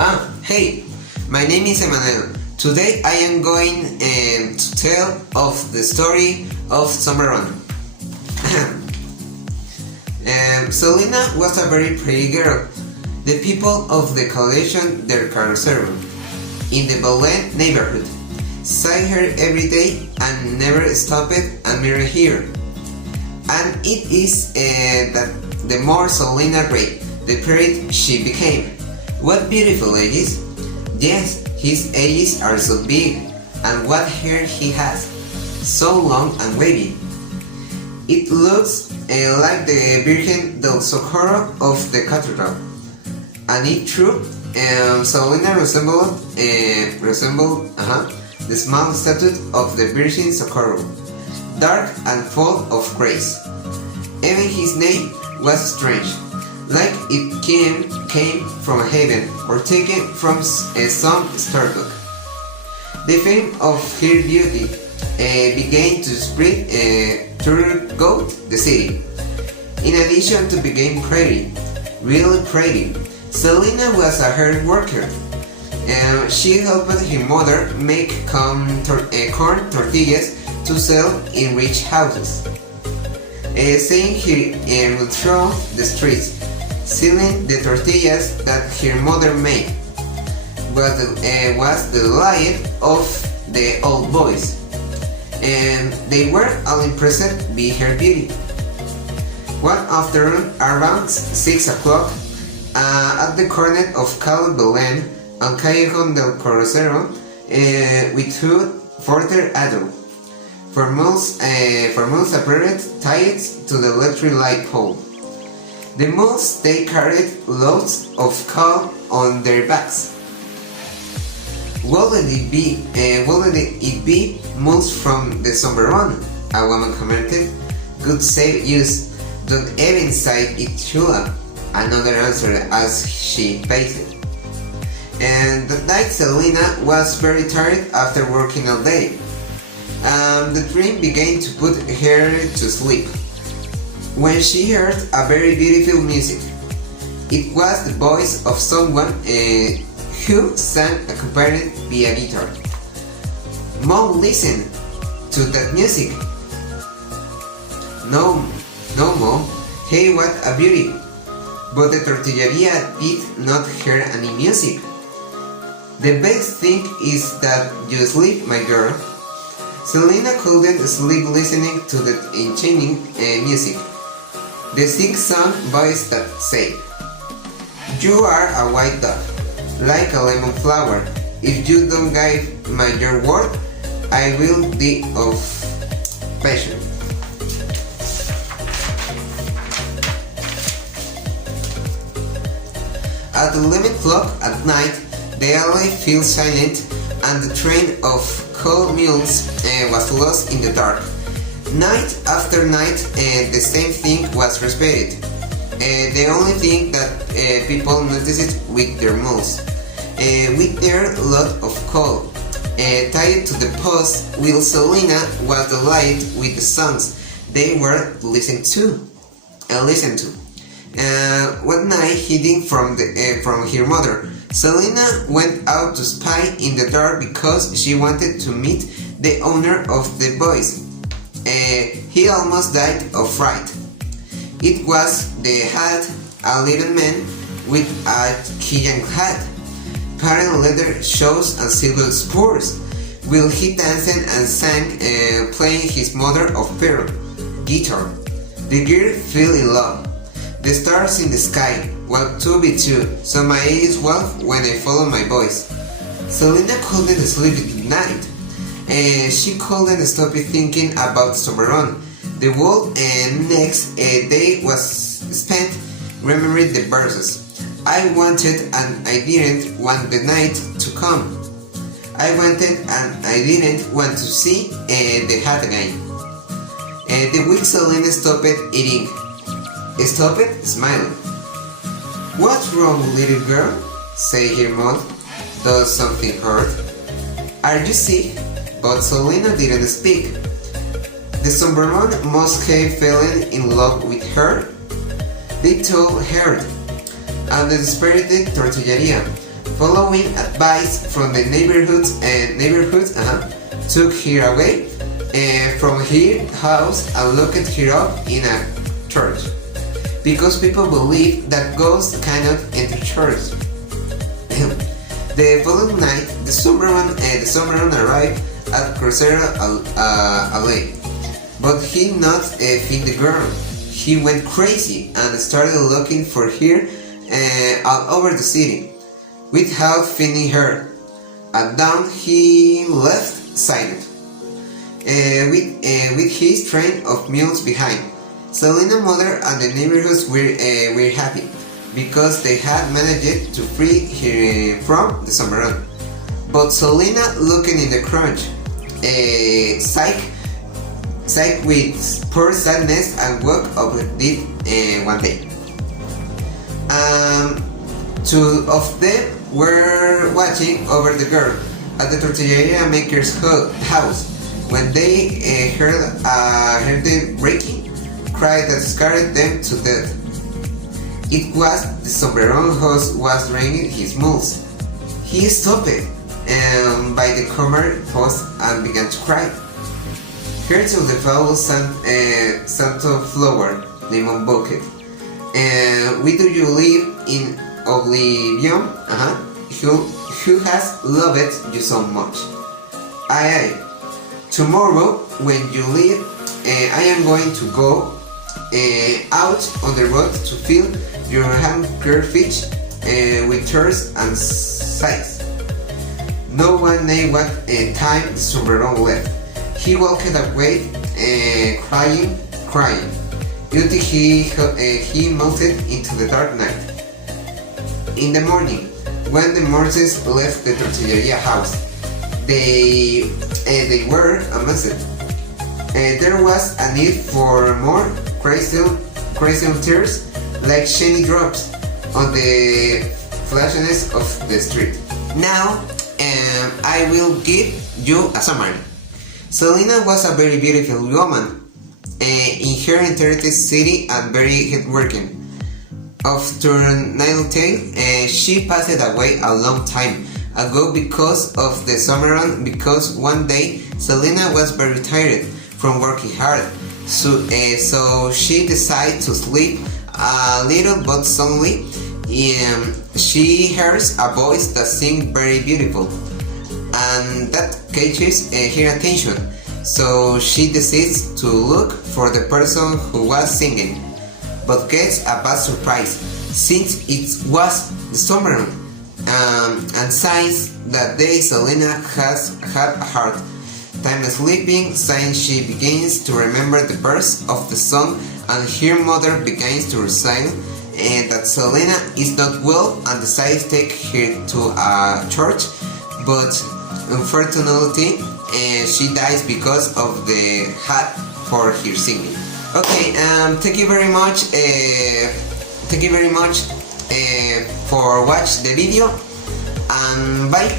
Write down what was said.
Hey, my name is Emmanuel. Today I am going to tell of the story of Sombreron. Selena was a very pretty girl. The people of the coalition del Carcero in the Belen neighborhood saw her every day and never stopped admiring her. And it is that the more Selena grew, the prettier she became. What beautiful edges! Yes, his edges are so big, and what hair he has, so long and wavy. It looks like the Virgen del Socorro of the cathedral. And it's true, Selena resembled the small statue of the Virgin Socorro, dark and full of grace. Even his name was strange, like it came from heaven or taken from some storybook. The fame of her beauty began to spread throughout the city. In addition to being pretty, really pretty, Selena was a hard worker. She helped her mother make corn tortillas to sell in rich houses. Saying he would throw the streets, selling the tortillas that her mother made, but was the delight of the old boys, and they were all impressed by her beauty. One afternoon, around 6 o'clock, at the corner of Calle Belén and Callejón del Carcero, we two further ado. For mules appeared tied to the electric light pole. The mules they carried loads of coal on their backs. Wouldn't it be mules from the Sombreron? A woman commented. Good save use. Don't even sight it Chula. Another answered as she paced. And that night Selena was very tired after working all day. The dream began to put her to sleep when she heard a very beautiful music. It was the voice of someone who sang accompanied by a guitar. Mom, listen to that music. No, Mom. Hey, what a beauty. But the tortilleria did not hear any music. The best thing is that you sleep, my girl. Selena couldn't sleep listening to the enchanting music. The sing-song voice that said, "You are a white dove, like a lemon flower. If you don't give me your word, I will die of passion." At 11 o'clock at night, the alley fell silent and the train of coal mules was lost in the dark. Night after night, the same thing was repeated. The only thing that people noticed with their mules, with their load of coal tied to the post, while Selena was delighted with the songs they were listening to. One night, hiding from her mother, Selena went out to spy in the dark because she wanted to meet the owner of the voice. He almost died of fright. It was the hat, a little man with a Chilean hat, patent leather shoes and silver spurs, while he danced and sang, playing his mother of pearl guitar. The girl fell in love. The stars in the sky, well, 2v2, so my eyes well when I follow my voice. Selena couldn't sleep at night. She couldn't stop thinking about Sombreron. The whole next day was spent remembering the verses. I wanted and I didn't want the night to come. I wanted and I didn't want to see the hat again. The weak Selena stopped eating. Stopped smiling. "What's wrong, little girl?" said her mom. "Does something hurt? Are you sick?" But Selena didn't speak. The Sombreron must have fallen in love with her. They told her, and the desperate tortilleria Following advice from the neighborhood, took her away from her house and locked her up in a church, because people believe that ghosts cannot enter church. The following night, the Sombreron arrived at Crucero Alley, but he not find the girl. He went crazy and started looking for her all over the city, without finding her. At dawn, he left silent, with his train of mules behind. Selina's mother and the neighborhoods were happy, because they had managed to free her from the Sombreron. But Selina, looking in the crunch, sighed with poor sadness and woke up dead one day. Two of them were watching over the girl at the tortilleria maker's house when they heard the breaking cry that scared them to death. It was the Sombreron who was draining his mules. He stopped by the corner post and began to cry. Heard of the foul Santo Flower, Lemon Bucket. Why do you live in oblivion? Who has loved you so much? Aye. Tomorrow, when you leave, I am going to go out on the road to fill your handkerchief with tears and sighs. No one knew what time the Sombreron left. He walked away, crying, until he melted into the dark night. In the morning, when the Morses left the tortilleria house, they were amazed. There was a need for more crazy tears, like shiny drops on the flashiness of the street. Now, I will give you a summary. Selina was a very beautiful woman in her entire city and very hardworking. After naivete, she passed away a long time ago because of the Sombreron, because one day Selina was very tired from working hard, so she decided to sleep a little, but suddenly she hears a voice that sings very beautiful, and that catches her attention. So she decides to look for the person who was singing, but gets a bad surprise, since it was the Sombreron, and since that day Selina has had a hard time sleeping, since she begins to remember the verse of the song, and her mother begins to recite that Selina is not well and decides to take her to a church, but unfortunately she dies because of the hat for her singing. Okay, thank you very much for watching the video, and bye.